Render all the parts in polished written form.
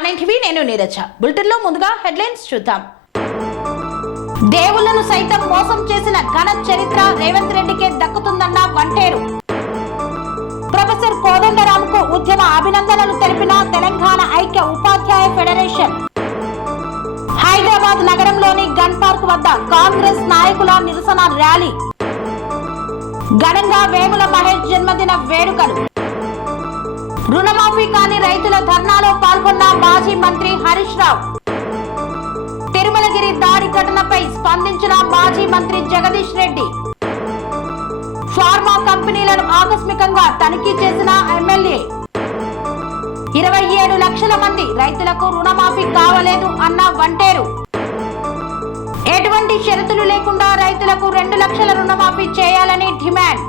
R9 TV నేను నీరజ. బులెటిన్లో ముందుగా హెడ్లైన్స్ చూద్దాం. దేవుళ్లను సైతం మోసం చేసిన ఘన చరిత్ర రేవంత్ రెడ్డికే దక్కుతుందన్న వంటేరు. ప్రొఫెసర్ కోదండరాంకు ఉద్యమ అభినందనలు తెలిపిన తెలంగాణ ఐక్య ఉపాధ్యాయ ఫెడరేషన్. హైదరాబాద్ నగరంలోని గన్ పార్క్ వద్ద కాంగ్రెస్ నాయకుల నిరసన ర్యాలీ. ఘనంగా వేముల మహేష్ జన్మదిన వేడుకలు. రుణమాఫీ కాని రైతుల ధర్నాలో పాల్గొన్న మాజీ మంత్రి హరీష్ రావు. తిరుమలగిరి దాడి ఘటనపై స్పందించిన మాజీ మంత్రి జగదీష్ రెడ్డి. ఫార్మా కంపెనీలను ఆకస్మికంగా తనిఖీ చేసిన ఎమ్మెల్యే. 27 లక్షల మంది రైతులకు రుణమాఫీ కావలేదు అన్న వంటేరు. ఎటువంటి షరతులు లేకుండా రైతులకు 2 లక్షల రుణమాఫీ చేయాలని డిమాండ్.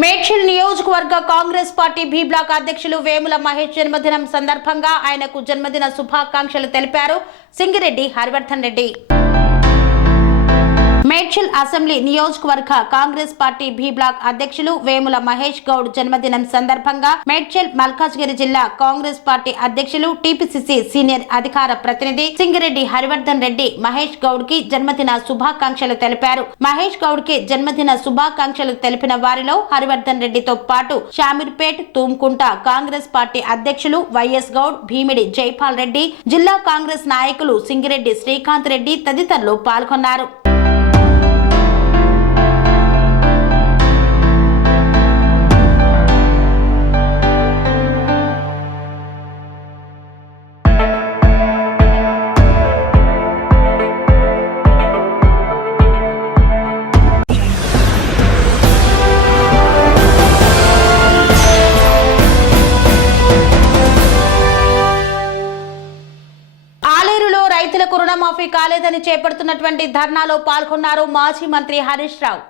మేడ్చల్ నియోజకవర్గ కాంగ్రెస్ పార్టీ బి బ్లాక్ అధ్యక్షులు వేముల మహేష్ జన్మదినం సందర్భంగా ఆయనకు జన్మదిన శుభాకాంక్షలు తెలిపారు సింగిరెడ్డి హరివర్ధన్ రెడ్డి. మేడ్చల్ అసెంబ్లీ నియోజకవర్గ కాంగ్రెస్ పార్టీ బి బ్లాక్ అధ్యక్షులు వేముల మహేష్ గౌడ్ జన్మదినం సందర్భంగా మేడ్చల్ మల్కాజ్గిరి జిల్లా కాంగ్రెస్ పార్టీ అధ్యక్షులు టిపిసిసి సీనియర్ అధికార ప్రతినిధి సింగిరెడ్డి హరివర్ధన్ రెడ్డి మహేష్ గౌడ్ కి జన్మదిన శుభాకాంక్షలు తెలిపారు. మహేష్ గౌడ్ కి జన్మదిన శుభాకాంక్షలు తెలిపిన వారిలో హరివర్ధన్ రెడ్డితో పాటు షామీర్పేట్ తూమ్కుంట కాంగ్రెస్ పార్టీ అధ్యక్షులు వైఎస్ గౌడ్, భీమిడి జైపాల్ రెడ్డి, జిల్లా కాంగ్రెస్ నాయకులు సింగిరెడ్డి శ్రీకాంత్ రెడ్డి తదితరులు పాల్గొన్నారు. రైతులకు రుణమాఫీ కాలేదని చేపడుతున్నటువంటి ధర్నాలో పాల్గొన్నారు మాజీ మంత్రి హరీష్ రావు.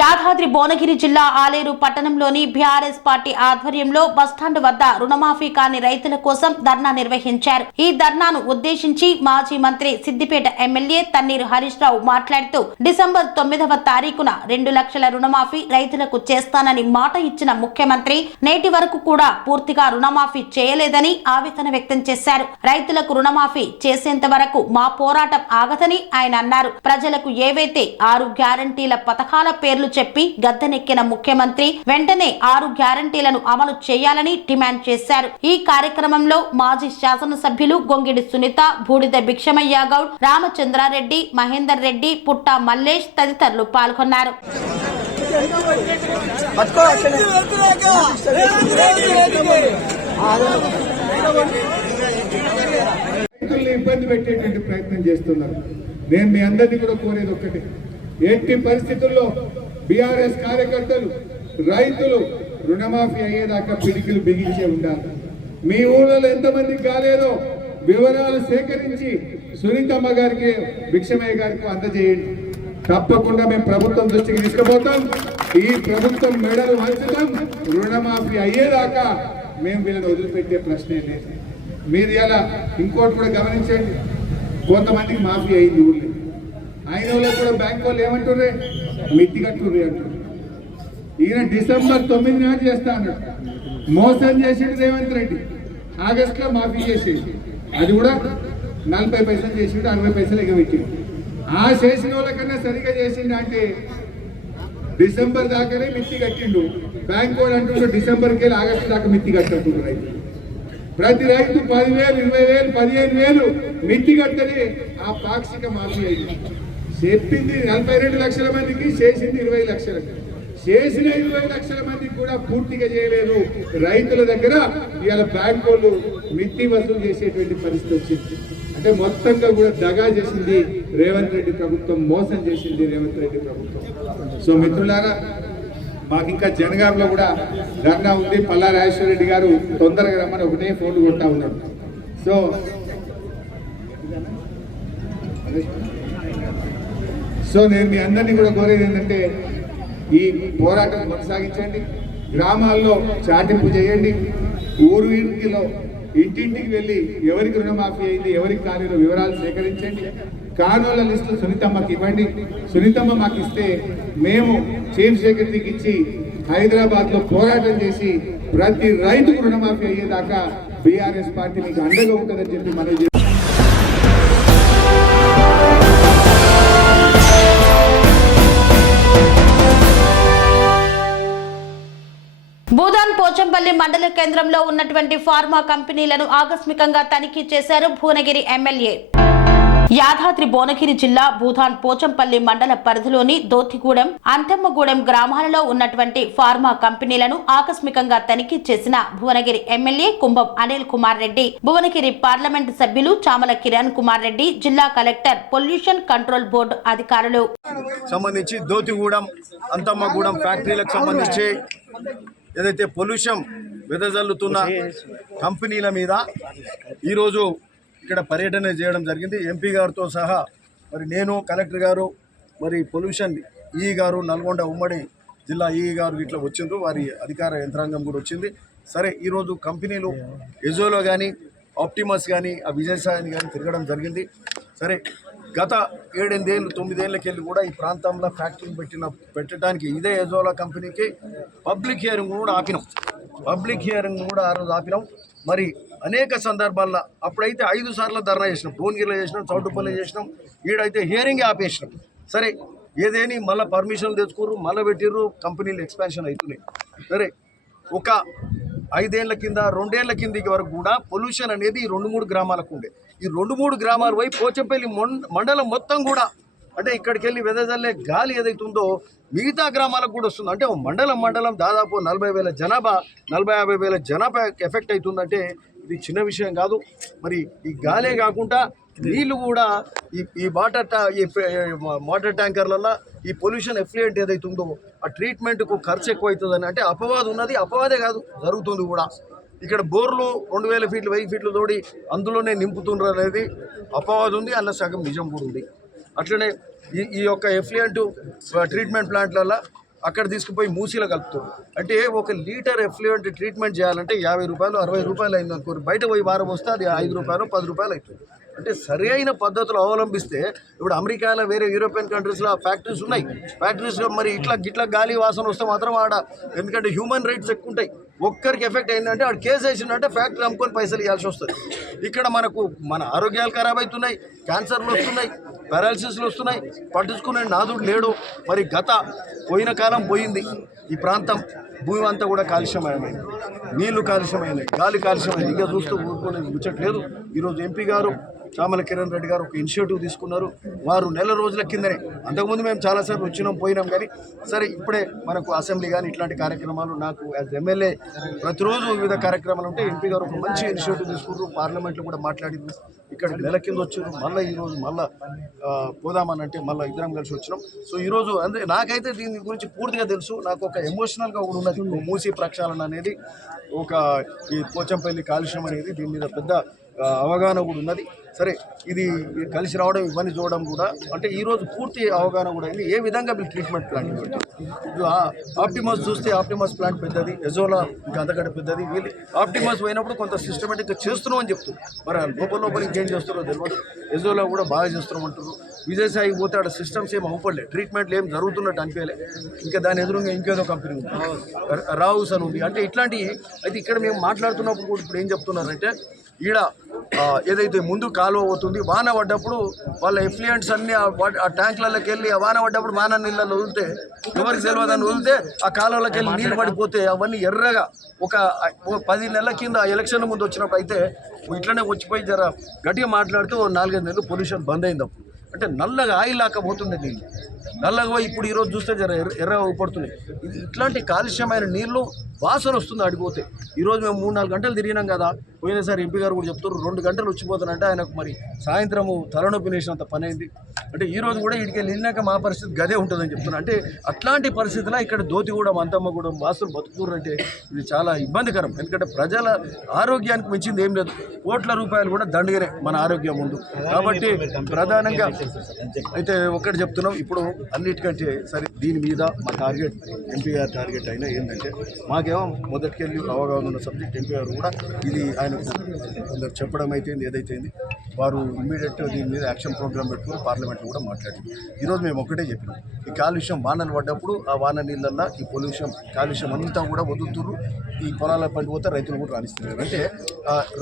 యాదాద్రి భువనగిరి జిల్లా ఆలేరు పట్టణంలోని బీఆర్ఎస్ పార్టీ ఆధ్వర్యంలో బస్టాండ్ వద్ద రుణమాఫీ కాని రైతుల కోసం ధర్నా నిర్వహించారు. ఈ ధర్నాను ఉద్దేశించి మాజీ మంత్రి సిద్దిపేట ఎమ్మెల్యే తన్నీరు హరీష్ రావు మాట్లాడుతూ డిసెంబర్ 9వ తారీఖున 2 లక్షల రుణమాఫీ రైతులకు చేస్తానని మాట ఇచ్చిన ముఖ్యమంత్రి నేటి వరకు కూడా పూర్తిగా రుణమాఫీ చేయలేదని ఆవేదన వ్యక్తం చేశారు. రైతులకు రుణమాఫీ చేసేంత వరకు మా పోరాటం ఆగదని ఆయన అన్నారు. ప్రజలకు ఏవైతే 6 గ్యారంటీల పథకాల పేర్లు చెప్పి గద్దెనెక్కిన ముఖ్యమంత్రి వెంటనే 6 గ్యారంటీలను అమలు చేయాలని డిమాండ్ చేశారు. ఈ కార్యక్రమంలో మాజీ శాసనసభ్యులు గొంగిడి సునీత, బూడిద భిక్షమయ్య గౌడ్, రామచంద్రారెడ్డి, మహేందర్ రెడ్డి, పుట్ట మల్లేష్ తదితరులు పాల్గొన్నారు. ఇబ్బంది పెట్టేటువంటి ప్రయత్నం చేస్తున్నారు. నేను మీ అందరినీ కూడా కోరేది ఒక్కటే, ఎట్టి పరిస్థితుల్లో బీఆర్ఎస్ కార్యకర్తలు రైతులు రుణమాఫీ అయ్యేదాకా పిడికిలు బిగించే ఉండాలి. మీ ఊళ్ళలో ఎంతమందికి కాలేదో వివరాలు సేకరించి సునీతమ్మ గారికి, భిక్షమయ్య గారికి అందజేయండి. తప్పకుండా మేము ప్రభుత్వం దృష్టికి తీసుకుపోతాం. ఈ ప్రభుత్వం మెడలు వంచుతాం. రుణమాఫీ అయ్యేదాకా మేము వీళ్ళని వదిలిపెట్టే ప్రశ్నే లేదు. మీరు ఇలా ఇంకోటి కూడా గమనించండి, కొంతమందికి మాఫీ అయింది ఊళ్ళో, అయిన వాళ్ళకి కూడా బ్యాంక్ వాళ్ళు ఏమంటుర్రే మిత్తి కట్టుర్రి అంటారు. ఈయన డిసెంబర్ 9 నాడు చేస్తా అన్నాడు. మోసం చేసేది రేవంత్ రెడ్డి ఆగస్టులో మాఫీ చేసేది, అది కూడా 40 పైసలు చేసిండు, 60 పైసలు ఎగబెట్టిండు. ఆ చేసిన వాళ్ళకన్నా సరిగా చేసిండు అంటే డిసెంబర్ దాకానే మిత్తి కట్టిండు. బ్యాంక్ వాడు అంటుండ్రు డిసెంబర్కి వెళ్ళి ఆగస్టు దాకా మిత్తి కట్టుండ్రు. రైతు ప్రతి రైతు 10,000, 20,000, 15,000 మిత్తి కట్టని ఆ పాక్షిక మాఫీ అయింది. చెప్పింది 42 లక్షల మందికి, చేసింది 20 లక్షలకి. చేసిన 20 లక్షల మందికి కూడా పూర్తిగా చేయలేదు. రైతుల దగ్గర ఇవాళ బ్యాంక్ వాళ్ళు మిత్తి వసూలు చేసేటువంటి పరిస్థితి వచ్చింది. అంటే మొత్తంగా కూడా దగా చేసింది రేవంత్ రెడ్డి ప్రభుత్వం, మోసం చేసింది రేవంత్ రెడ్డి ప్రభుత్వం. సో మిత్రులారా, మాకు ఇంకా జనగాంలో కూడా ధర్నా ఉంది. పల్లా రాజేశ్వర రెడ్డి గారు తొందరగా రమ్మని ఒకటే ఫోన్లు కొట్టా ఉన్నాడు. సో నేను మీ అందరినీ కూడా కోరేది ఏంటంటే, ఈ పోరాటం కొనసాగించండి. గ్రామాల్లో చాటింపు చేయండి. ఊరు ఇంటిలో ఇంటింటికి వెళ్ళి ఎవరికి రుణమాఫీ అయింది, ఎవరికి కాలేదో వివరాలు సేకరించండి. కానూల లిస్టు సునీతమ్మకి ఇవ్వండి. సునీతమ్మ మాకు ఇస్తే మేము చీఫ్ సెక్రటరీకి ఇచ్చి హైదరాబాద్లో పోరాటం చేసి ప్రతి రైతుకు రుణమాఫీ అయ్యేదాకా బీఆర్ఎస్ పార్టీ మీకు అండగా ఉంటుందని చెప్పి మనం భూదాన్ పోచంపల్లి మండల కేంద్రంలో ఉన్నటువంటి ఫార్మా కంపెనీలను ఆకస్మికంగా తనిఖీ చేశారు భువనగిరి ఎమ్మెల్యే. యాదాద్రి భువనగిరి జిల్లా భూదాన్ పోచంపల్లి మండల పరిధిలోని దోతిగూడెం, అంతమ్మగూడెం గ్రామాలలో ఉన్నటువంటి ఫార్మా కంపెనీలను ఆకస్మికంగా తనిఖీ చేసిన భువనగిరి ఎమ్మెల్యే కుంభం అనిల్ కుమార్ రెడ్డి, భువనగిరి పార్లమెంటు సభ్యులు చామల కిరణ్ కుమార్ రెడ్డి, జిల్లా కలెక్టర్, పొల్యూషన్ కంట్రోల్ బోర్డు అధికారులు సంబంధించి దోతిగూడెం, అంతమ్మగూడెం ఫ్యాక్టరీలకు సంబంధించి ఏదైతే పొల్యూషన్ వెదజల్లుతున్న కంపెనీల మీద ఈరోజు ఇక్కడ పర్యటన చేయడం జరిగింది. ఎంపీ గారితో సహా మరి నేను, కలెక్టర్ గారు, మరి పొల్యూషన్ ఈఈ గారు, నల్గొండ ఉమ్మడి జిల్లా ఈఈ గారు ఇట్లా వచ్చిండ్రు, వారి అధికార యంత్రాంగం కూడా వచ్చింది. సరే ఈరోజు కంపెనీలు ఎజోలో కానీ, ఆప్టిమస్ కానీ, ఆ విజయసాయిని కానీ తిరగడం జరిగింది. సరే గత 7-8 ఏళ్ళు 9 ఏళ్ళకెళ్ళి కూడా ఈ ప్రాంతంలో ఫ్యాక్టరీలు పెట్టడానికి ఇదే ఎజోలా కంపెనీకి పబ్లిక్ హియరింగ్ కూడా ఆపినాం. ఆ రోజు ఆపినాం. మరి అనేక సందర్భాల్లో అప్పుడైతే 5 సార్లు ధర్నా చేసినాం, భువనగిరిలో చేసినాం, చౌటుపల్లి చేసినాం, ఈడైతే హియరింగ్ ఆపేసినాం. సరే ఏదేని మళ్ళీ పర్మిషన్లు తెచ్చుకోరు, మళ్ళీ పెట్టిర్రు, కంపెనీలు ఎక్స్పాన్షన్ అవుతున్నాయి. సరే ఒక 5 ఏళ్ల కింద 2 ఏళ్ల కిందకి వరకు కూడా పొల్యూషన్ అనేది ఈ 2-3 గ్రామాలకు ఉండే. ఈ 2-3 గ్రామాల వైపు పోచంపల్లి మండలం మొత్తం కూడా అంటే ఇక్కడికి వెళ్ళి వెదజల్లే గాలి ఏదైతే ఉందో మిగతా గ్రామాలకు కూడా వస్తుంది. అంటే మండలం దాదాపు 40,000 జనాభా, 40-50 వేల జనాభా ఎఫెక్ట్ అవుతుందంటే ఇది చిన్న విషయం కాదు. మరి ఈ గాలే కాకుండా నీళ్ళు కూడా ఈ వాటర్ ట్యాంకర్లలో ఈ పొల్యూషన్ ఎఫ్లూయెంట్ ఏదైతే ఉందో ఆ ట్రీట్మెంట్కు ఖర్చు ఎక్కువ అవుతుందని అంటే అపవాదం ఉన్నది. అపవాదే కాదు, జరుగుతుంది కూడా. ఇక్కడ బోర్లు 2000 ఫీట్లు 1000 ఫీట్లు తోడి అందులోనే నింపుతుండ్రు అనేది అపవాదం ఉంది, అలా సగం నిజం కూడా ఉంది. అట్లనే ఈ యొక్క ఎఫ్లూయెంట్ ట్రీట్మెంట్ ప్లాంట్లలో అక్కడ తీసుకుపోయి మూసీలో కలుపుతారు. అంటే 1 లీటర్ ఎఫ్లూయెంట్ ట్రీట్మెంట్ చేయాలంటే 50 రూపాయలు 60 రూపాయలు అయింది అనుకోరు. బయట పోయి వారం వస్తే అది 5 రూపాయలు 10 రూపాయలు అవుతుంది. అంటే సరి అయిన పద్ధతులు అవలంబిస్తే ఇప్పుడు అమెరికాలో వేరే యూరోపియన్ కంట్రీస్లో ఫ్యాక్టరీస్ ఉన్నాయి. ఫ్యాక్టరీస్లో మరి ఇట్లా గాలి వాసన వస్తే మాత్రం ఆడ ఎందుకంటే హ్యూమన్ రైట్స్ ఎక్కువ ఉంటాయి. ఒక్కరికి ఎఫెక్ట్ అయిందంటే ఆడ కేసు వేసిందంటే ఫ్యాక్టరీ అమ్ముకొని పైసలు ఇవ్వాల్సి వస్తుంది. ఇక్కడ మన ఆరోగ్యాలు ఖరాబ్ అవుతున్నాయి, క్యాన్సర్లు వస్తున్నాయి, పారాలసిస్లు వస్తున్నాయి, పట్టించుకునే నాదుడు లేడు. మరి పోయిన కాలం పోయింది. ఈ ప్రాంతం భూమి అంతా కూడా కాలుష్యమయమైంది, నీళ్లు కాలుష్యమైనవి, గాలి కాలుష్యమైంది. ఇంకా చూస్తూ ఊరుకునే ముచ్చట్లేదు. ఈరోజు ఎంపీ గారు చామల కిరణ్ రెడ్డి గారు ఒక ఇనిషియేటివ్ తీసుకున్నారు. వారు నెల రోజుల కిందనే, అంతకుముందు మేము చాలాసార్లు వచ్చినాం పోయినాం, కానీ సరే ఇప్పుడే మనకు అసెంబ్లీ కానీ ఇట్లాంటి కార్యక్రమాలు నాకు యాజ్ ఎమ్మెల్యే ప్రతిరోజు వివిధ కార్యక్రమాలు ఉంటే ఎంపీ గారు ఒక మంచి ఇనిషియేటివ్ తీసుకున్నారు. పార్లమెంట్లో కూడా మాట్లాడింది. ఇక్కడ నెల కింద వచ్చారు, మళ్ళీ ఈరోజు మళ్ళీ పోదామని అంటే మళ్ళీ ఇద్దరం కలిసి వచ్చినాం. సో ఈరోజు అంటే నాకైతే దీని గురించి పూర్తిగా తెలుసు. నాకు ఒక ఎమోషనల్గా కూడా ఉన్నది. మూసీ ప్రక్షాళన అనేది ఈ పోచంపల్లి కాలుష్యం అనేది దీని మీద పెద్ద అవగాహన కూడా ఉన్నది. సరే ఇది కలిసి రావడం, ఇవన్నీ చూడడం కూడా అంటే ఈరోజు పూర్తి అవగాహన కూడా అయింది. ఏ విధంగా మీరు ట్రీట్మెంట్ ప్లాంట్ ఇప్పుడు ఆప్టిమస్ చూస్తే ఆప్టిమస్ ప్లాంట్ పెద్దది, ఎజోలా ఇంకా అంతకంటే పెద్దది. వీళ్ళు ఆప్టిమస్ పోయినప్పుడు కొంత సిస్టమేటిక్గా చేస్తున్నాం అని చెప్తారు. మరి లోపల ఇంకేం చేస్తారో తెలియదు. ఎజోలా కూడా బాగా చేస్తున్నాం అంటారు. విజయసాయి పోతే ఆడ సిస్టమ్స్ ఏం అవ్వలే, ట్రీట్మెంట్లు ఏం జరుగుతున్నట్టు అనిపించలే. ఇంకా దాని ఎదురుగా ఇంకేదో కంపెనీ ఉంది, రావుస్ అని ఉంది. అంటే ఇట్లాంటివి అయితే ఇక్కడ మేము మాట్లాడుతున్నప్పుడు కూడా ఇప్పుడు ఏం చెప్తున్నారంటే ఈడ ఏదైతే ముందు కాలువ అవుతుంది, వాన పడ్డప్పుడు వాళ్ళ ఎఫ్లూయెంట్స్ అన్నీ ఆ ట్యాంకులలోకి వెళ్ళి ఆ వాన పడ్డప్పుడు వాన నీళ్ళలో వదిలితే ఎవరికి తెలియదని వదిలితే ఆ కాలువలోకి వెళ్ళి నీళ్ళు పడిపోతే అవన్నీ ఎర్రగా ఒక 10 నెలల కింద ఎలక్షన్ ముందు వచ్చినప్పుడు అయితే ఇట్లనే వచ్చిపోయి జర గట్టిగా మాట్లాడుతూ 4-5 నెలలు పొల్యూషన్ బంద్ అయింది. అంటే నల్లగా ఆయిల్ లాకపోతుండే నీళ్ళు, నల్లగా పోయి ఇప్పుడు ఈరోజు చూస్తే జర ఎర్రగా ఊపడుతున్నాయి. ఇట్లాంటి కాలుష్యమైన నీళ్ళు వాసన వస్తుంది అడిగిపోతే. ఈరోజు మేము 3-4 గంటలు తిరిగినాం కదా. పోయినసారి ఎంపీ గారు కూడా చెప్తారు 2 గంటలు వచ్చిపోతానంటే ఆయనకు మరి సాయంత్రము తలనొప్పి నేసినంత పని అయింది. అంటే ఈరోజు కూడా ఇక్కడికి వెళ్ళినాక మా పరిస్థితి గదే ఉంటుందని చెప్తున్నా. అంటే అట్లాంటి పరిస్థితుల్లో ఇక్కడ దోతిగూడెం, అంతమ్మగూడెం వాసులు బతుకుతున్నారు ఇది చాలా ఇబ్బందికరం. ఎందుకంటే ప్రజల ఆరోగ్యానికి మించింది ఏం లేదు. కోట్ల రూపాయలు కూడా దండగానే మన ఆరోగ్యం ముందు. కాబట్టి ప్రధానంగా అయితే ఒకటి చెప్తున్నాం, ఇప్పుడు అన్నిటికంటే సరే దీని మీద మా టార్గెట్ ఎంపీ గారి టార్గెట్ అయినా ఏంటంటే మాకేమో మొదటికెళ్ళి అవగాహన ఉన్న సబ్జెక్ట్ ఎంపీ గారు కూడా ఇది ఆయనకు కొందరు చెప్పడం అయితే ఏదైతే వారు ఇమ్మీడియట్ దీని మీద యాక్షన్ ప్రోగ్రామ్ పెట్టుకుని పార్లమెంట్లో కూడా మాట్లాడింది. ఈరోజు మేము ఒకటే చెప్పినాం, ఈ కాలుష్యం వానలు పడ్డప్పుడు ఆ వాన నీళ్ళల్లో ఈ పొల్యూషన్ కాలుష్యం అంతా కూడా వదులుతున్నారు, ఈ పొలాల పంట పోతే రైతులు కూడా రాణిస్తున్నారు. అంటే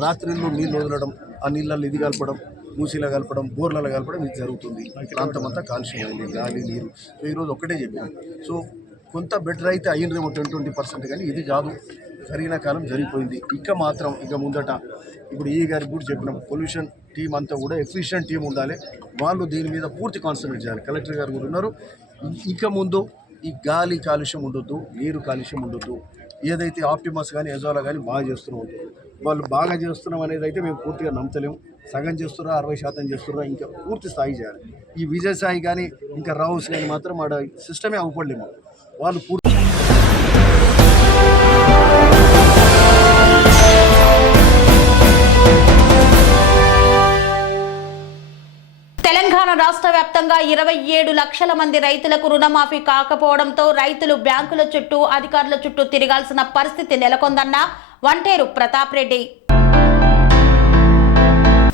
రాత్రిళ్ళు నీళ్ళు వదలడం, ఆ నీళ్ళల్లో ఇది కలపడం, మూసీలో కలపడం, బోర్లలో కలపడం ఇది జరుగుతుంది. ప్రాంతం అంతా కాలుష్యం అయింది, గాలి నీరు. సో ఈరోజు ఒకటే చెప్పినాం. సో కొంత బెటర్ అయితే అయ్యిండ్రేమో 20% కానీ ఇది కాదు, జరిగిన కాలం జరిగిపోయింది. ఇక ముందట ఇప్పుడు ఈ గారికి కూడా చెప్పినాం, పొల్యూషన్ టీం అంతా కూడా ఎఫిషియెంట్ టీం ఉండాలి, వాళ్ళు దీని మీద పూర్తి కాన్సన్ట్రేట్ చేయాలి. కలెక్టర్ గారు కూడా ఉన్నారు. ఇక ముందు ఈ గాలి కాలుష్యం ఉండొద్దు, నీరు కాలుష్యం ఉండొద్దు. ఏదైతే ఆప్టిమస్ కానీ ఎజోలా కానీ బాగా చేస్తున్నాం, వాళ్ళు బాగా చేస్తున్నాం అనేది అయితే మేము పూర్తిగా నమ్మతలేము. సగం చేస్తున్నా, 60% చేస్తున్నా, ఇంకా పూర్తి స్థాయి చేయాలి. ఈ విజయసాయి కానీ ఇంకా రావుస్ కానీ మాత్రం ఆడ సిస్టమే అవ్వలేము. వాళ్ళు పూర్తి తెలంగాణ రాష్ట్ర వ్యాప్తంగా 27 లక్షల మంది రైతులకు రుణమాఫీ కాకపోవడంతో రైతులు బ్యాంకుల చుట్టూ, అధికారుల చుట్టూ తిరగాల్సిన పరిస్థితి నెలకొందన్న వంటేరు ప్రతాప్ రెడ్డి.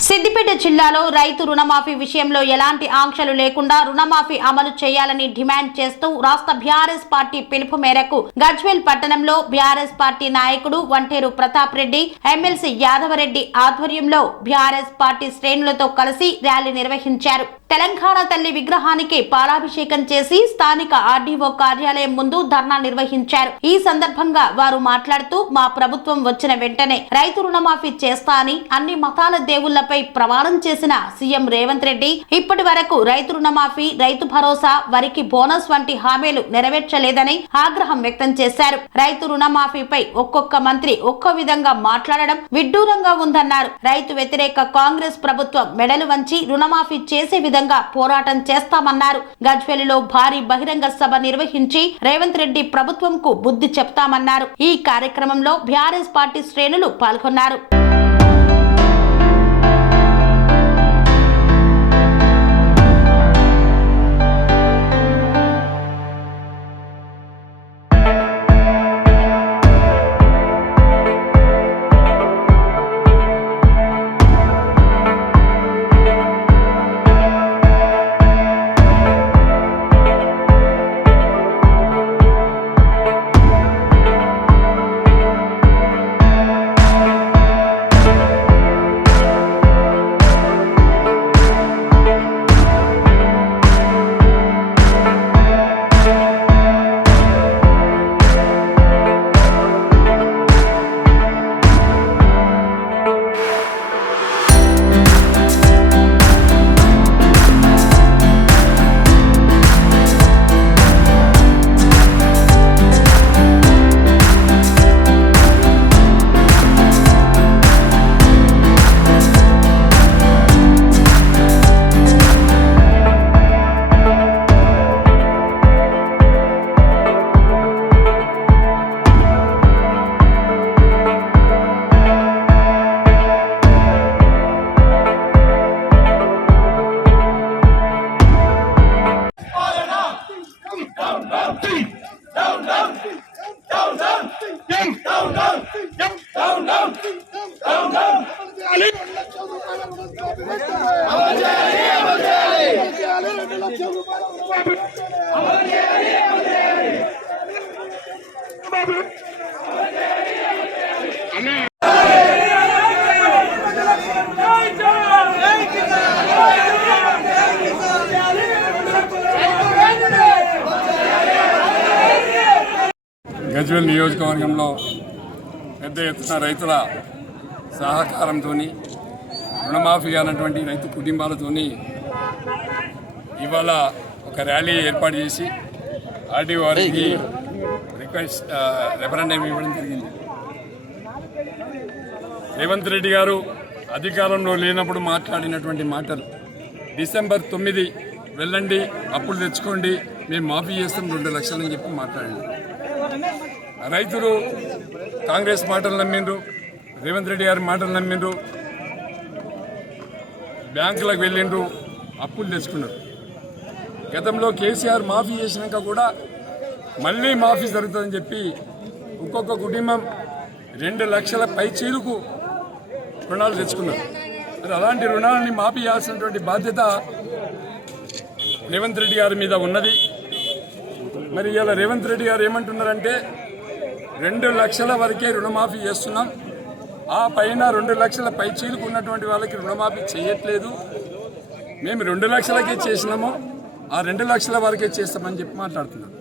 సిద్దిపేట జిల్లాలో రైతు రుణమాఫీ విషయంలో ఎలాంటి ఆంక్షలు లేకుండా రుణమాఫీ అమలు చేయాలని డిమాండ్ చేస్తూ రాష్ట్ర బీఆర్ఎస్ పార్టీ పిలుపు మేరకు గజ్వేల్ పట్టణంలో బీఆర్ఎస్ పార్టీ నాయకుడు వంటేరు ప్రతాప్ రెడ్డి, ఎమ్మెల్సీ యాదవరెడ్డి ఆధ్వర్యంలో బీఆర్ఎస్ పార్టీ శ్రేణులతో కలిసి ర్యాలీ నిర్వహించారు. తెలంగాణ తల్లి విగ్రహానికి పాలాభిషేకం చేసి స్థానిక ఆర్డీఓ కార్యాలయం ముందు ధర్నా నిర్వహించారు. ఈ సందర్భంగా వారు మాట్లాడుతూ, మా ప్రభుత్వం వచ్చిన వెంటనే రైతు రుణమాఫీ చేస్తా అని అన్ని మతాల దేవుళ్లపై ప్రమాణం చేసిన సీఎం రేవంత్ రెడ్డి ఇప్పటి వరకు రైతు రుణమాఫీ, రైతు భరోసా, వరికి బోనస్ వంటి హామీలు నెరవేర్చలేదని ఆగ్రహం వ్యక్తం చేశారు. రైతు రుణమాఫీపై ఒక్కొక్క మంత్రి ఒక్కో విధంగా మాట్లాడడం విడ్డూరంగా ఉందన్నారు. రైతు వ్యతిరేక కాంగ్రెస్ ప్రభుత్వం మెడలు వంచి రుణమాఫీ చేసే విధంగా పోరాటం చేస్తామన్నారు. గజ్వేలిలో భారీ బహిరంగ సభ నిర్వహించి రేవంత్ రెడ్డి ప్రభుత్వంకు బుద్ధి చెప్తామన్నారు. ఈ కార్యక్రమంలో బీఆర్ఎస్ పార్టీ శ్రేణులు పాల్గొన్నారు. గజ్వేల్ నియోజకవర్గంలో పెద్ద ఎత్తున రైతుల సహకారంతో రుణమాఫీ అయినటువంటి రైతు కుటుంబాలతో ఇవాళ ఒక ర్యాలీ ఏర్పాటు చేసి ఆర్డీఓ వారికి రిక్వెస్ట్ రెఫరెండం ఇవ్వడం జరిగింది. రేవంత్ రెడ్డి గారు అధికారంలో లేనప్పుడు మాట్లాడినటువంటి మాటలు, డిసెంబర్ 9 వెళ్ళండి అప్పులు తెచ్చుకోండి మేము మాఫీ చేస్తాం 2 లక్షలు అని చెప్పి మాట్లాడండి. రైతులు కాంగ్రెస్ మాటలు నమ్మిండ్రు, రేవంత్ రెడ్డి గారి మాటలు నమ్మిండ్రు, బ్యాంకులకు వెళ్ళిండ్రు, అప్పులు తెచ్చుకున్నారు. గతంలో కేసీఆర్ మాఫీ చేసినాక కూడా మళ్ళీ మాఫీ జరుగుతుందని చెప్పి ఒక్కొక్క కుటుంబం 2 లక్షల పైచీలకు రుణాలు తెచ్చుకున్నారు. మరి అలాంటి రుణాలని మాఫీ చేయాల్సినటువంటి బాధ్యత రేవంత్ రెడ్డి గారి మీద ఉన్నది. మరి ఇలా రేవంత్ రెడ్డి గారు ఏమంటున్నారంటే 2 లక్షల వరకే రుణమాఫీ చేస్తున్నాం, ఆ పైన 2 లక్షల పైచీలకు ఉన్నటువంటి వాళ్ళకి రుణమాఫీ చేయట్లేదు, మేము 2 లక్షలకే చేసినాము, ఆ 2 లక్షల వరకే చేస్తామని చెప్పి మాట్లాడుతున్నారు.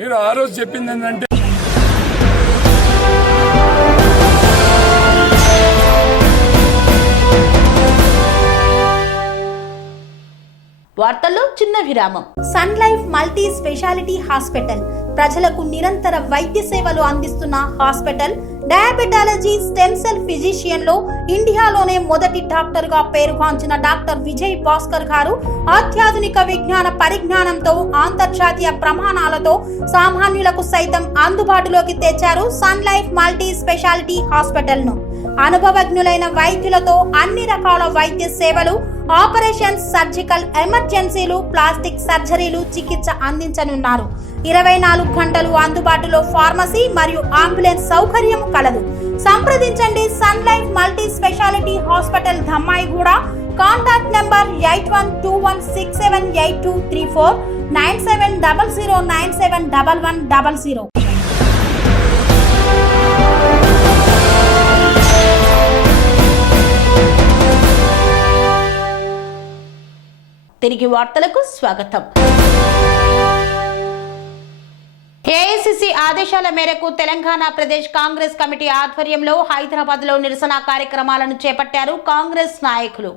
మీరు ఆ రోజు చెప్పింది ఏంటంటే వార్తల్లో చిన్న విరామం. Sun Life Multi Speciality Hospital ప్రజలకు నిరంతర వైద్య సేవలు అందిస్తున్న hospital. Diabetology, stem cell physician లో ఇండియాలోనే మొదటి డాక్టర్ గా పేరుగాంచిన డాక్టర్ విజయ్ భాస్కర్ గారు అత్యాధునిక విజ్ఞాన పరిజ్ఞానంతో అంతర్జాతీయ ప్రమాణాలతో సామాన్యులకు సైతం అందుబాటులోకి తెచ్చారు Sun Life Multi Speciality Hospital ను. అనుభవజ్ఞులైన వైద్యులతో అన్ని రకాల వైద్య సేవలు, ఆపరేషన్స్, సర్జికల్ ఎమర్జెన్సీలు, ప్లాస్టిక్ సర్జరీలు, చికిత్స అందించనున్నారు. 24 గంటలు అందుబాటులో ఫార్మసీ మరియు అంబులెన్స్ సౌకర్యం కలదు. సంప్రదించండి Sun Life Multi Speciality Hospital, Dammaiguda. Contact number 8121678234 9700971100. తిరిగి వార్తలకు స్వాగతం. ఏఐసిసి ఆదేశాల మేరకు తెలంగాణ ప్రదేశ్ కాంగ్రెస్ కమిటీ ఆధ్వర్యంలో హైదరాబాద్ లో నిరసన కార్యక్రమాలను చేపట్టారు కాంగ్రెస్ నాయకులు.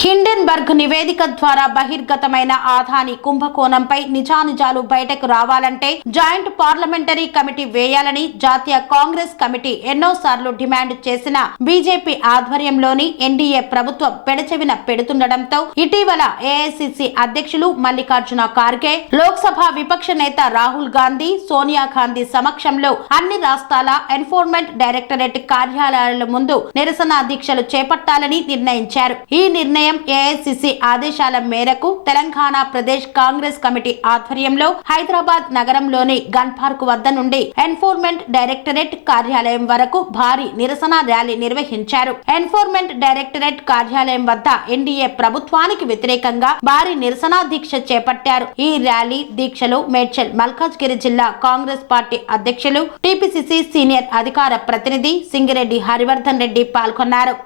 హిండెన్బర్గ్ నివేదిక ద్వారా బహిర్గతమైన ఆదాని కుంభకోణంపై నిజానిజాలు బయటకు రావాలంటే జాయింట్ పార్లమెంటరీ కమిటీ వేయాలని జాతీయ కాంగ్రెస్ కమిటీ ఎన్నోసార్లు డిమాండ్ చేసిన బీజేపీ ఆధ్వర్యంలోని ఎన్డీఏ ప్రభుత్వం పెడచెవిన పెడుతుండటంతో ఇటీవల ఏఐసిసి అధ్యక్షులు మల్లికార్జున ఖార్గే, లోక్సభ విపక్ష నేత రాహుల్ గాంధీ, సోనియా గాంధీ సమక్షంలో అన్ని రాష్ట్రాల ఎన్ఫోర్స్మెంట్ డైరెక్టరేట్ కార్యాలయాల ముందు నిరసన దీక్షలు చేపట్టాలని నిర్ణయించారు. ఈ నిర్ణయం ఏఐసిసి ఆదేశాల మేరకు తెలంగాణ ప్రదేశ్ కాంగ్రెస్ కమిటీ ఆధ్వర్యంలో హైదరాబాద్ నగరంలోని గన్ పార్క్ వద్ద నుండి ఎన్ఫోర్స్మెంట్ డైరెక్టరేట్ కార్యాలయం వరకు భారీ నిరసన ర్యాలీ నిర్వహించారు. ఎన్ఫోర్స్మెంట్ డైరెక్టరేట్ కార్యాలయం వద్ద ఎన్డీఏ ప్రభుత్వానికి వ్యతిరేకంగా భారీ నిరసన దీక్ష చేపట్టారు. ఈ ర్యాలీ దీక్షలో మేడ్చల్ మల్కాజ్గిరి జిల్లా కాంగ్రెస్ పార్టీ అధ్యక్షులు, టీపీసీసీ సీనియర్ అధికార ప్రతినిధి సింగిరెడ్డి హరివర్ధన్ రెడ్డి పాల్గొన్నారు.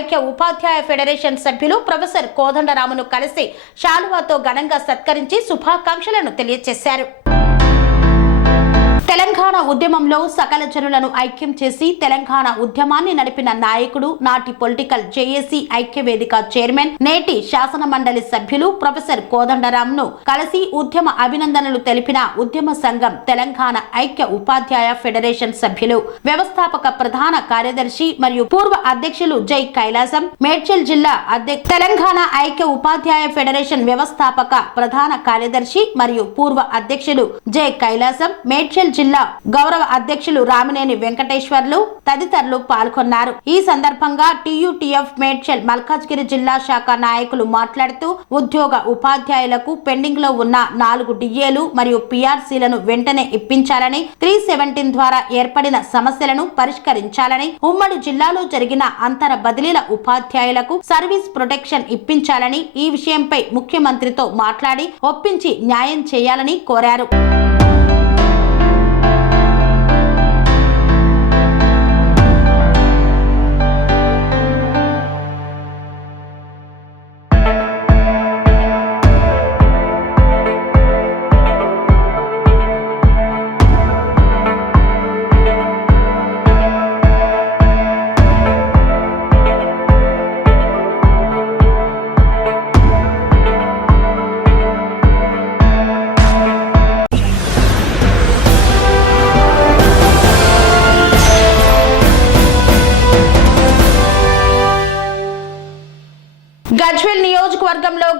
ఐక్య ఉపాధ్యాయ ఫెడరేషన్ సభ్యులు ప్రొఫెసర్ కోదండరామును కలిసి శాలువాతో ఘనంగా సత్కరించి శుభాకాంక్షలను తెలియజేశారు. తెలంగాణ ఉద్యమంలో సకల జనులను ఐక్యం చేసి తెలంగాణ ఉద్యమాన్ని నడిపిన నాయకుడు, నాటి పొలిటికల్ జేఏసీ ఐక్యవేదిక చైర్మన్, నేటి శాసన మండలి సభ్యులు ప్రొఫెసర్ కోదండరాంను కలిసి ఉద్యమ అభినందనలు తెలిపిన ఉద్యమ సంఘం తెలంగాణ ఐక్య ఉపాధ్యాయ ఫెడరేషన్ సభ్యులు, వ్యవస్థాపక ప్రధాన కార్యదర్శి మరియు పూర్వ అధ్యక్షులు జై కైలాసం, మేడ్చల్ జిల్లా తెలంగాణ ఐక్య ఉపాధ్యాయ ఫెడరేషన్ వ్యవస్థాపక ప్రధాన కార్యదర్శి మరియు పూర్వ అధ్యక్షులు జై కైలాసం, మేడ్చల్ జిల్లా గౌరవ అధ్యక్షులు రామినేని వెంకటేశ్వర్లు తదితరులు పాల్గొన్నారు. ఈ సందర్భంగా టీయూటీఎఫ్ మేడ్చల్ మల్కాజ్గిరి జిల్లా శాఖ నాయకులు మాట్లాడుతూ ఉద్యోగ ఉపాధ్యాయులకు పెండింగ్ లో ఉన్న 4 డిఏలు మరియు పిఆర్సీలను వెంటనే ఇప్పించాలని, 317 ద్వారా ఏర్పడిన సమస్యలను పరిష్కరించాలని, ఉమ్మడి జిల్లాలో జరిగిన అంతర బదిలీల ఉపాధ్యాయులకు సర్వీస్ ప్రొటెక్షన్ ఇప్పించాలని, ఈ విషయంపై ముఖ్యమంత్రితో మాట్లాడి ఒప్పించి న్యాయం చేయాలని కోరారు.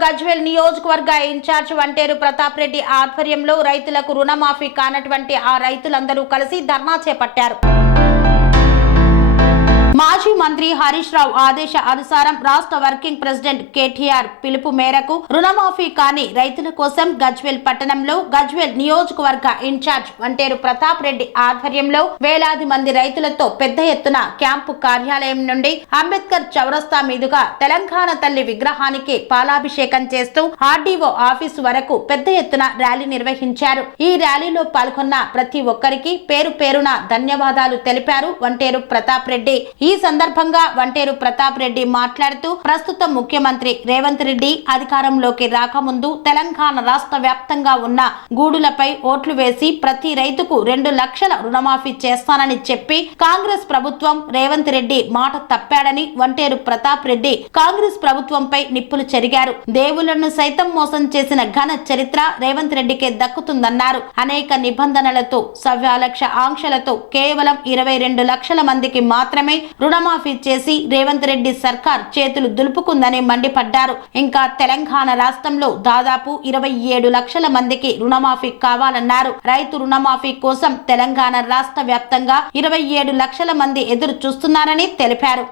గజ్వేల్ నియోజకవర్గ ఇన్ఛార్జ్ వంటేరు ప్రతాప్ రెడ్డి ఆధ్వర్యంలో రైతులకు రుణమాఫీ కానటువంటి ఆ రైతులందరూ కలిసి ధర్నా చేపట్టారు. మాజీ మంత్రి హరీష్ రావు ఆదేశ అనుసారం రాష్ట్ర వర్కింగ్ ప్రెసిడెంట్ కేటీఆర్ పిలుపు మేరకు రుణమాఫీ కాని రైతుల కోసం గజ్వేల్ పట్టణంలో గజ్వేల్ నియోజకవర్గ ఇన్ఛార్జ్ వంటేరు ప్రతాప్ రెడ్డి ఆధ్వర్యంలో వేలాది మంది రైతులతో పెద్ద ఎత్తున క్యాంపు కార్యాలయం నుండి అంబేద్కర్ చౌరస్తా మీదుగా తెలంగాణ తల్లి విగ్రహానికి పాలాభిషేకం చేస్తూ ఆర్డీఓ ఆఫీసు వరకు పెద్ద ఎత్తున ర్యాలీ నిర్వహించారు. ఈ ర్యాలీలో పాల్గొన్న ప్రతి ఒక్కరికి పేరు పేరున ధన్యవాదాలు తెలిపారు వంటేరు ప్రతాప్ రెడ్డి. ఈ సందర్భంగా వంటేరు ప్రతాప్ రెడ్డి మాట్లాడుతూ ప్రస్తుత ముఖ్యమంత్రి రేవంత్ రెడ్డి అధికారంలోకి రాకముందు తెలంగాణ రాష్ట్ర వ్యాప్తంగా ఉన్న గూడులపై ఓట్లు వేసి ప్రతి రైతుకు 2 లక్షల రుణమాఫీ చేస్తానని చెప్పి కాంగ్రెస్ ప్రభుత్వం రేవంత్ రెడ్డి మాట తప్పాడని వంటేరు ప్రతాప్ రెడ్డి కాంగ్రెస్ ప్రభుత్వంపై నిప్పులు చెరిగారు. దేవుళ్లను సైతం మోసం చేసిన ఘన చరిత్ర రేవంత్ రెడ్డికే దక్కుతుందన్నారు. అనేక నిబంధనలతో సవ్యాలక్ష ఆంక్షలతో కేవలం 22 లక్షల మందికి మాత్రమే రుణమాఫీ చేసి రేవంత్ రెడ్డి సర్కార్ చేతులు దులుపుకుందని మండిపడ్డారు. ఇంకా తెలంగాణ రాష్ట్రంలో దాదాపు 27 లక్షల మందికి రుణమాఫీ కావాలన్నారు. రైతు రుణమాఫీ కోసం తెలంగాణ రాష్ట్ర వ్యాప్తంగా 27 లక్షల మంది ఎదురు చూస్తున్నారని తెలిపారు.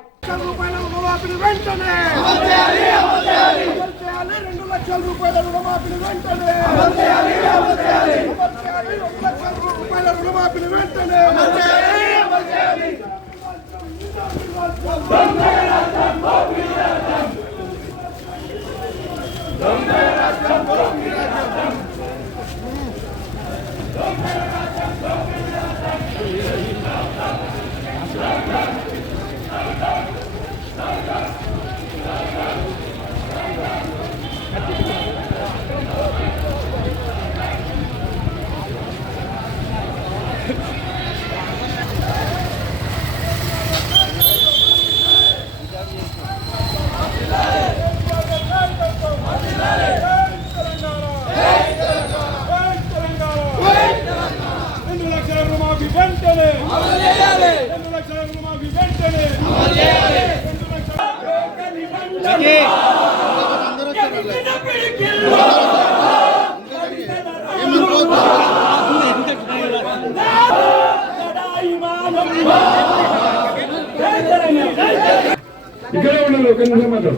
ఇక్కడే ఉండాలి. ఒక నిమిషం మాత్రం.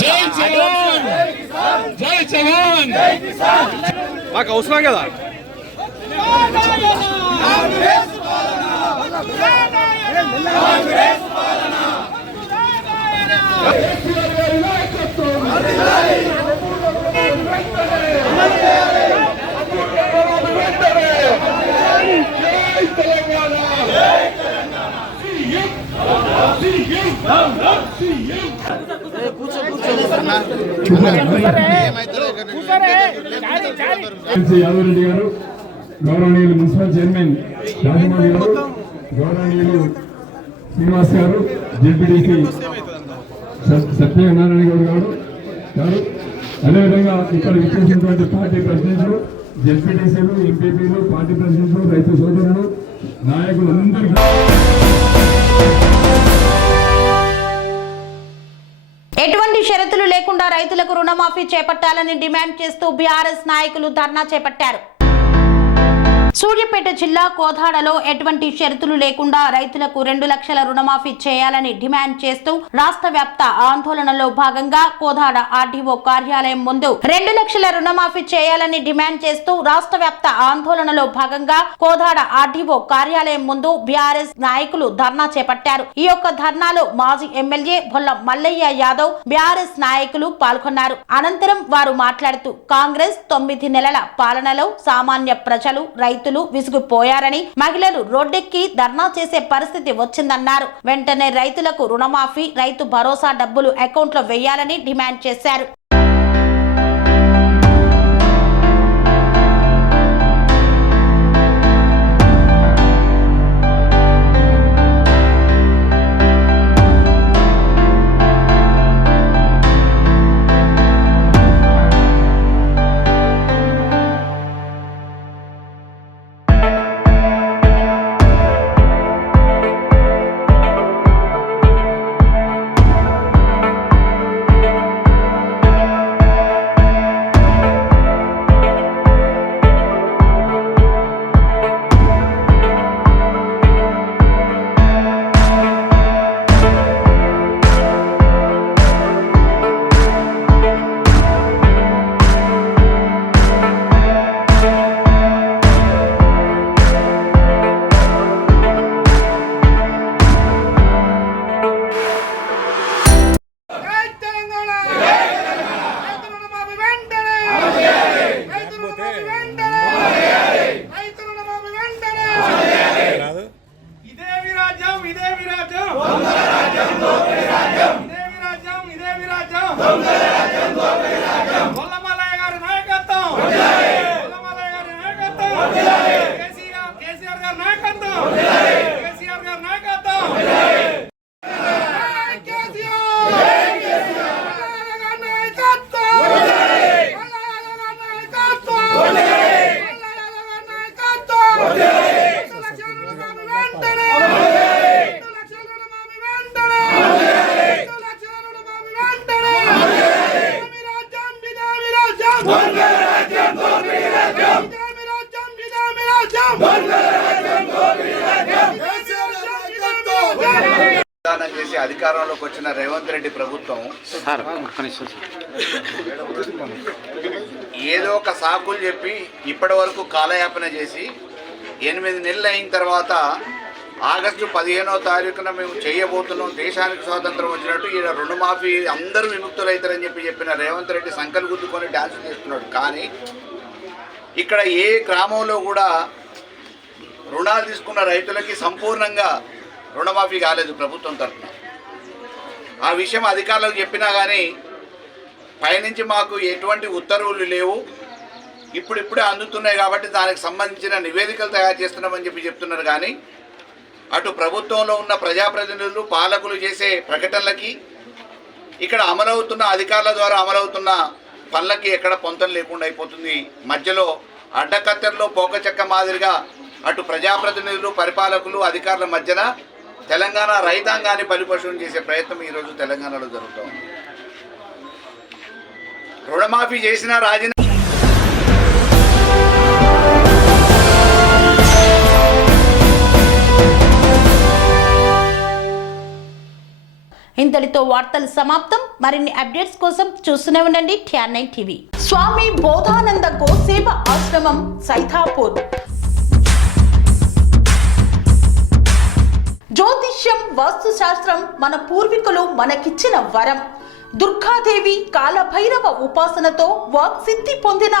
జై జవాన్, జై జవాన్. మాకు అవసరం కదా. యాదవరెడ్డి గారు, గౌరవనీయులు మున్సిపల్ చైర్మన్ రాజమౌళి గారు, గౌరవనీయులు శ్రీనివాస్ గారు, జెడ్పీటీసీ సత్యనారాయణ గౌడ్ గారు, అదేవిధంగా ఇక్కడ విచ్చేసినటువంటి పార్టీ ప్రెసిడెంట్లు, జెడ్పీటీసీలు, ఎంపీపీలు, పార్టీ ప్రెసిడెంట్లు, రైతు సోదరులు, నాయకులందరికీ ఎటువంటి షరతులు లేకుండా రైతులకు రుణమాఫీ చేపట్టాలని డిమాండ్ చేస్తూ బీఆర్ఎస్ నాయకులు ధర్నా చేపట్టారు. సూర్యాపేట జిల్లా కోదాడలో ఎటువంటి షరతులు లేకుండా రైతులకు 2 లక్షల రుణమాఫీ చేయాలని డిమాండ్ చేస్తూ రాష్ట్ర వ్యాప్త ఆందోళనలో భాగంగా కోదాడ ఆర్డీఓ కార్యాలయం ముందు 2 లక్షల రుణమాఫీ చేయాలని డిమాండ్ చేస్తూ రాష్ట్ర వ్యాప్త ఆందోళనలో భాగంగా కోదాడ ఆర్డీఓ కార్యాలయం ముందు బీఆర్ఎస్ నాయకులు ధర్నా చేపట్టారు. ఈ యొక్క ధర్నాలో మాజీ ఎమ్మెల్యే బొల్ల మల్లయ్య యాదవ్ బీఆర్ఎస్ నాయకులు పాల్గొన్నారు. అనంతరం వారు మాట్లాడుతూ కాంగ్రెస్ 9 నెలల పాలనలో సామాన్య ప్రజలు రైతులు విసిగిపోయారని, మహిళలు రోడ్డెక్కి ధర్నా చేసే పరిస్థితి వచ్చిందన్నారు. వెంటనే రైతులకు రుణమాఫీ, రైతు భరోసా డబ్బులు అకౌంట్లో వేయాలని డిమాండ్ చేశారు. చేసి అధికారంలోకి వచ్చిన రేవంత్ రెడ్డి ప్రభుత్వం ఏదో ఒక సాకులు చెప్పి ఇప్పటి వరకు కాలయాపన చేసి 8 నెలలు అయిన తర్వాత ఆగస్టు 15వ తారీఖున మేము చేయబోతున్నాం, దేశానికి స్వాతంత్రం వచ్చినట్టు ఈ రుణమాఫీ అందరూ విముక్తులైతారని చెప్పిన రేవంత్ రెడ్డి సంకలు గుద్దుకొని డ్యాన్స్ చేస్తున్నాడు. కానీ ఇక్కడ ఏ గ్రామంలో కూడా రుణాలు తీసుకున్న రైతులకి సంపూర్ణంగా రుణమాఫీ కాలేదు ప్రభుత్వం తరఫున. ఆ విషయం అధికారులకు చెప్పినా కానీ పైనుంచి మాకు ఎటువంటి ఉత్తర్వులు లేవు, ఇప్పుడిప్పుడే అందుతున్నాయి కాబట్టి దానికి సంబంధించిన నివేదికలు తయారు చేస్తున్నామని చెప్తున్నారు. కానీ అటు ప్రభుత్వంలో ఉన్న ప్రజాప్రతినిధులు, పాలకులు చేసే ప్రకటనలకి, ఇక్కడ అమలవుతున్న అధికారుల ద్వారా అమలవుతున్న పనులకి ఎక్కడ పొంతం లేకుండా అయిపోతుంది. మధ్యలో అడ్డకత్తెరలో పోకచెక్క మాదిరిగా అటు ప్రజాప్రతినిధులు, పరిపాలకులు, అధికారుల మధ్యన తెలంగాణ రైతాంగాన్ని పరిపోషణ చేసే ప్రయత్నం ఈరోజు తెలంగాణలో జరుగుతోంది. రుణమాఫీ చేసిన రాజీనామా ఇంతటితో వార్తలు సమాప్తం. మరిన్ని అప్డేట్స్ కోసం చూస్తూనే ఉండండి TR9 టీవీ. స్వామి బోధానంద గోసేవ ఆశ్రమం సైతాపూర్. జ్యోతిష్యం, వాస్తుశాస్త్రం మన పూర్వీకులు మనకిచ్చిన వరం. దుర్గాదేవి, కాలభైరవ ఉపాసనతో వాక్సిద్ధి పొందిన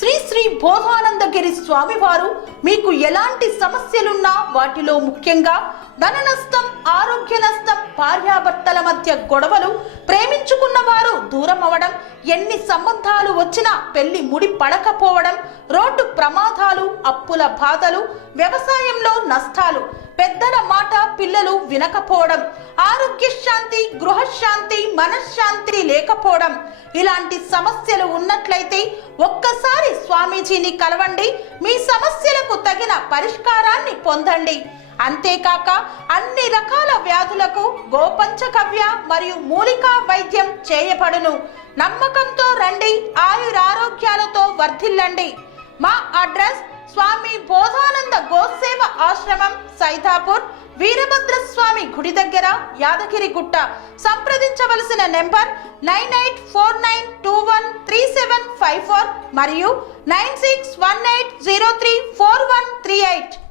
శ్రీ శ్రీ బోధానందగిరి స్వామివారు మీకు ఎలాంటి సమస్యలున్నా, వాటిలో ముఖ్యంగా ధన నష్టం, ఆరోగ్య నష్టం, భార్యాభర్తల మధ్య గొడవలు, ప్రేమించుకున్న వారు దూరం అవడం, ఎన్ని సంబంధాలు వచ్చినా పెళ్లి ముడి పడకపోవడం, రోడ్డు ప్రమాదాలు, అప్పుల బాధలు, వ్యవసాయంలో నష్టాలు, పెద్దల మాట పిల్లలు వినకపోవడం, ఆరోగ్య శాంతి, గృహశాంతి, మనశ్శాంతి లేకపోవడం, ఇలాంటి సమస్యలు ఉన్నట్లయితే ఒక్కసారి స్వామీజీని కలవండి. మీ సమస్యలకు తగిన పరిష్కారాన్ని పొందండి. అంతేకాక అన్ని రకాల వ్యాధులకు గోపంచగవ్య మరియు మూలికా వైద్యం చేయబడును. నమ్మకంతో రండి, ఆయురారోగ్యాలతో వర్ధిల్లండి. మా అడ్రస్ స్వామి బోధానంద గోసేవ ఆశ్రమం, సైదాపూర్, వీరభద్రస్వామి గుడి దగ్గర, యాదగిరిగుట్ట. సంప్రదించవలసిన నెంబర్ 9849213754 మరియు 9618034138.